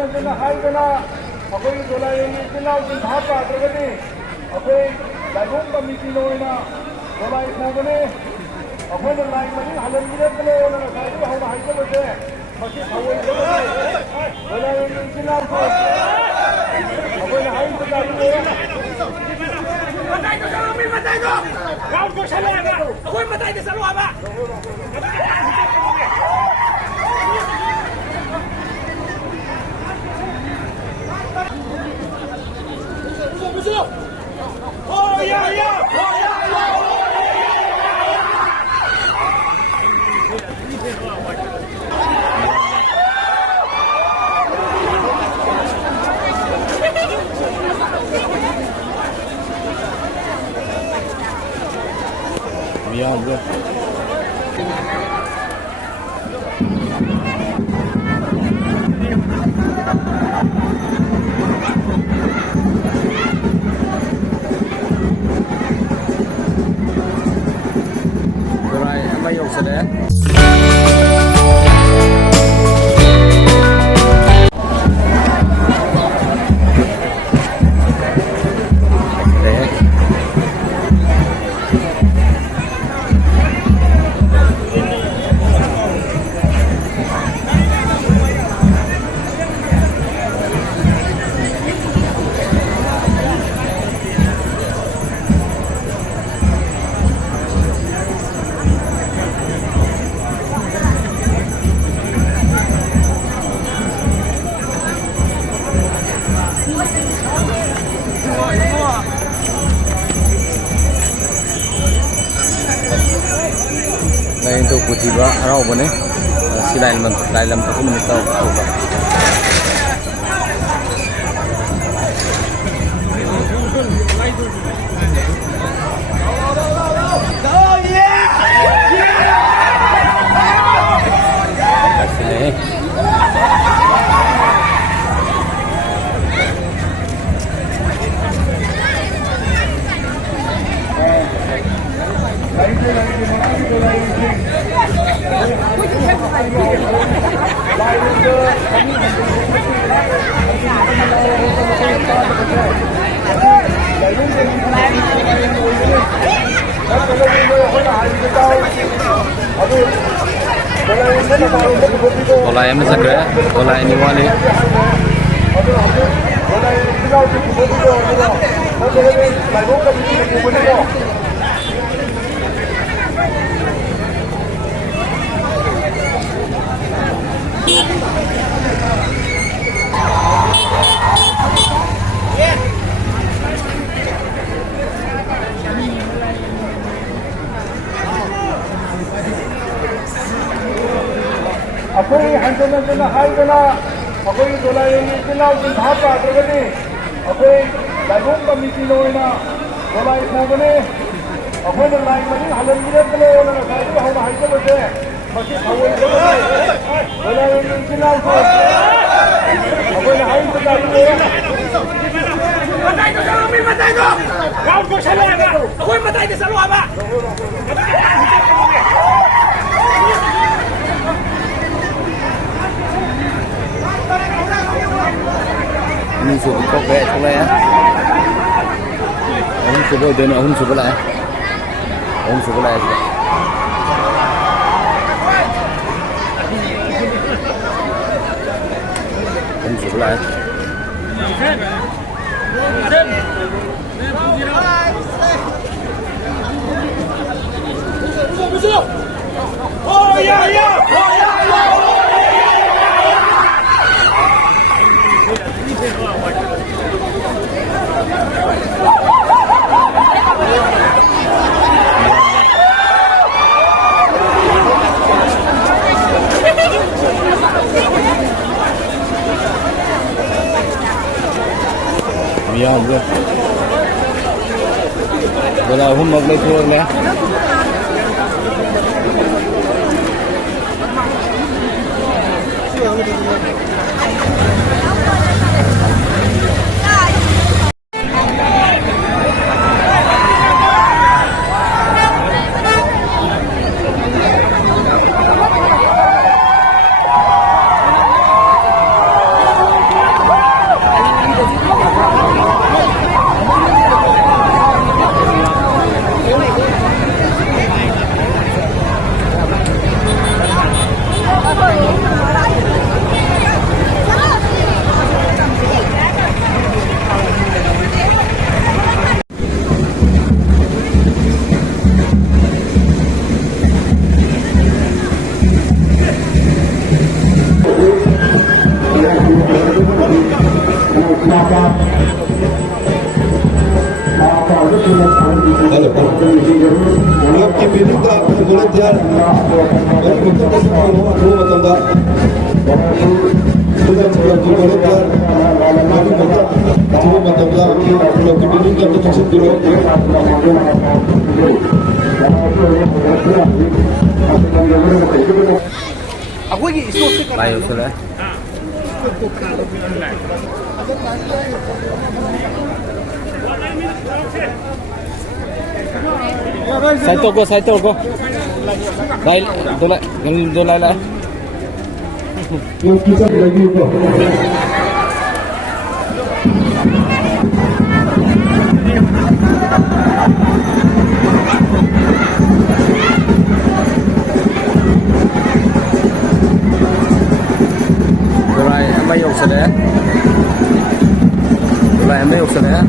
ꯍꯟꯖꯟꯅ ꯍꯥꯏꯗꯅ ꯑꯩꯈꯣꯏꯒꯤ ꯗꯣꯂꯥꯏꯒꯤ ꯏꯆꯤꯜ ꯏꯅꯥꯎꯁꯤꯡ ꯚꯥꯞ ꯇꯥꯗ꯭ꯔꯒꯗꯤ ꯑꯩꯈꯣꯏ ꯂꯥꯏꯕꯨꯡ ꯀꯃꯤꯇꯤꯅ ꯑꯣꯏꯅ ꯗꯣꯂꯥꯏ ꯄꯨꯒꯅꯤ ꯑꯩꯈꯣꯏꯅ ꯂꯥꯏ ꯃꯅꯤꯡ ꯍꯜꯍꯟꯕꯤꯔꯛꯀꯅꯣꯅ ꯉꯁꯥꯏꯗꯒꯤ ꯍꯧꯅ ꯍꯥꯏꯖꯕꯁꯦ ꯃꯁꯤ ꯊꯑꯣꯏꯗꯕꯅꯤ ꯗꯣꯂꯥꯏꯒꯤ ꯏꯆꯤꯜ ꯏꯅꯥꯎꯁꯤꯡ ꯑꯩꯈꯣꯏꯅ ꯍꯥꯏꯔꯤꯕ ꯇꯥꯕꯤꯌꯨ ꯃꯇꯥꯏꯗ ꯆꯠꯂꯣ ꯃꯤ ꯃꯇꯥꯏꯗꯣ ꯔꯥꯎꯟ ꯇꯧꯁꯜꯂꯣ ꯍꯥꯏꯕ ꯑꯩꯈꯣꯏ ꯃꯇꯥꯏꯗ ꯆꯠꯂꯣ ꯍꯥꯏꯕ 미안한데. 도라이 한번 욕설해. Đây tôi của chị vợ rau bún ấy, xí lại làm tôi mình tàu. Tolak yang besar ya, tolak ini wali. ꯑꯩꯈꯣꯏ ꯍꯟꯖꯟꯅ ꯍꯥꯏꯗꯅ ꯑꯩꯈꯣꯏꯒꯤ ꯗꯣꯂꯥꯏꯒꯤ ꯏꯆꯤꯜ ꯏꯅꯥꯎꯁꯤꯡ ꯚꯥꯞ ꯇꯥꯗ꯭ꯔꯒꯗꯤ ꯑꯩꯈꯣꯏ ꯂꯥꯏꯕꯨꯡ ꯀꯃꯤꯇꯤꯅ ꯑꯣꯏꯅ ꯗꯣꯂꯥꯏ ꯄꯨꯒꯅꯤ ꯑꯩꯈꯣꯏꯅ ꯂꯥꯏ ꯃꯅꯤꯡ ꯍꯜꯍꯟꯕꯤꯔꯛꯀꯅꯣꯅ ꯉꯁꯥꯏꯗꯒꯤ ꯍꯧꯅ ꯍꯥꯏꯖꯕꯁꯦ ꯃꯁꯤ ꯊꯑꯣꯏꯗꯕꯅꯤ ꯗꯣꯂꯥꯏꯒꯤ ꯏꯆꯤꯜ ꯏꯅꯥꯎꯁꯤꯡ ꯑꯩꯈꯣꯏꯅ ꯍꯥꯏꯔꯤꯕ ꯇꯥꯕꯤꯌꯨ ꯃꯇꯥꯏꯗ ꯆꯠꯂꯣ ꯃꯤ ꯃꯇꯥꯏꯗꯣ ꯔꯥꯎꯟ ꯇꯧꯁꯜꯂꯣ ꯍꯥꯏꯕ ꯑꯩꯈꯣꯏ ꯃꯇꯥꯏꯗ ꯆꯠꯂꯣ ꯍꯥꯏꯕ Ông chụp có vẻ không đây á. Ông chụp ở đây, ông chụp lại. Ông chụp lại. Ông chụp lại. Oh yeah yeah. Miyandı. Böyle hunmakla tuğla. आपकी मीटिंग का volunteer और मीटिंग का सफल हो वो बताऊंगा सुधा चला जो volunteer आपकी बता जो बताऊंगा आपकी मीटिंग का इंस्ट्रक्शन करो Baik sudah. Saya toko. Baik, dolai lah. वो किसा लगी को Dolai mai yok sudah. Dolai mai yok sudah.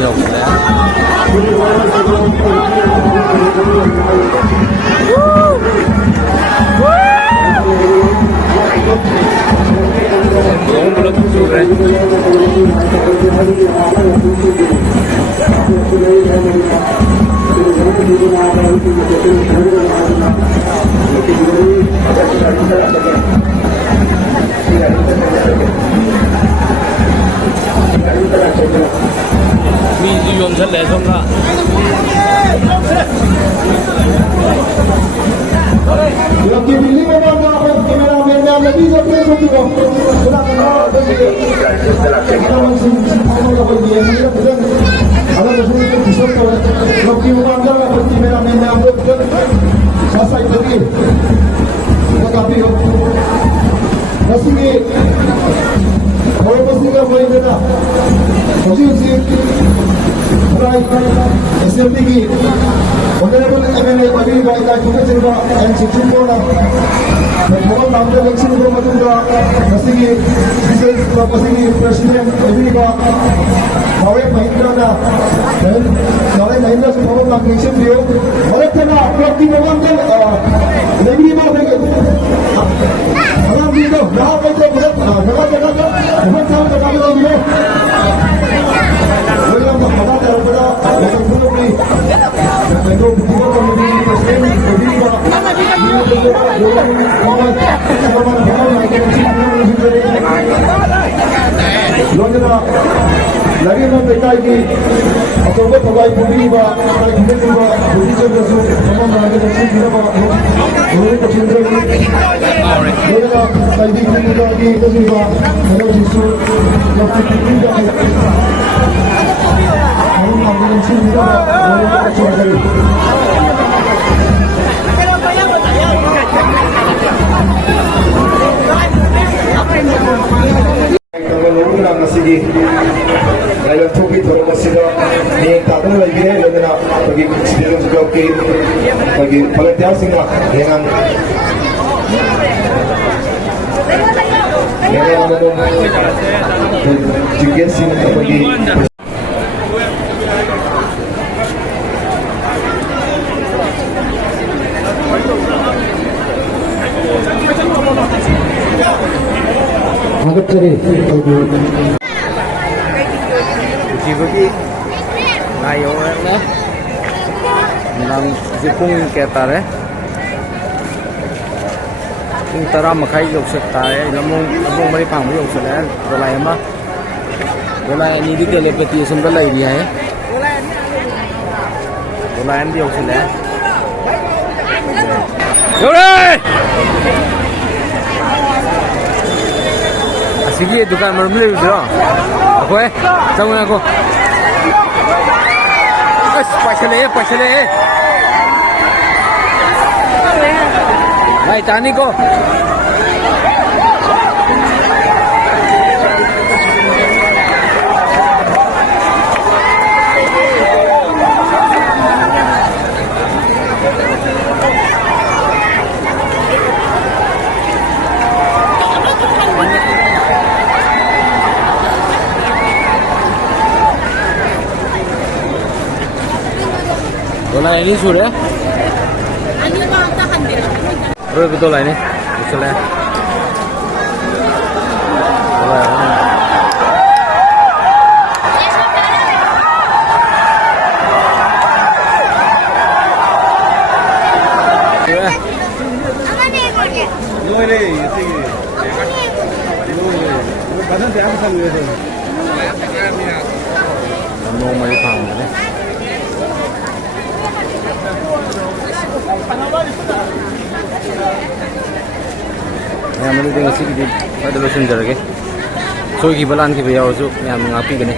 Nhiều đấy. Nhiều belum sore. Mì dùng rất lẻ không ạ? आपकी बिल्ली में कैमरा मैन नाम लगी जो प्रेस होती हो सुना करना अगर उसमें तो किशोर को आपकी मुकाबला का प्रति मेरा मैन नाम लोग सासा इतनी वो काफी हो बस ये और बस का वही बेटा उसी एसएमपी की Honorable MLA Pagi Baita juga cerita yang sejumlah mohon namanya election itu macam tu masih masih presiden ini pak Nawai Mahindra dah dan Nawai Mahindra semua orang election dia oleh kerana waktu orang tu lebih mana orang itu dah kerja berat jaga bukan sama sekali dia orang apa daripada orang pun ni Itu betul kami presiden ini pak lagi nak berkait di atau pegawai publik pak kalau kita juga politik itu semua mereka mesti kita pak boleh tercintrai boleh pak lagi kita lagi itu juga kalau justru waktu kita kalau nak mesti kita boleh tercintrai Sige, dalam tuki terus masih ni tak ada lagi ni, lepas nak bagi experience juga okey, bagi pelatihan singgah dengan juga singgah bagi. Agak ceri, Jibagi ayo na nang jipung ketare kung tara makai yok sektae lamong mari pang yok sala dolai ma dolai ni di telepati sum dolai dia hai dolai an yok sala dolai Sige, dukaan mo rin dito. Ako eh. Saan mo na ako? As, pasali eh. Ay, tani ko. Wala ini sudah. Rồi betul lah ini. Betul ya. Mau malipang ni. Yang mana tengok sih di pada lotion jarak ke. So iki balan ki baya usuk yang mengapi gini.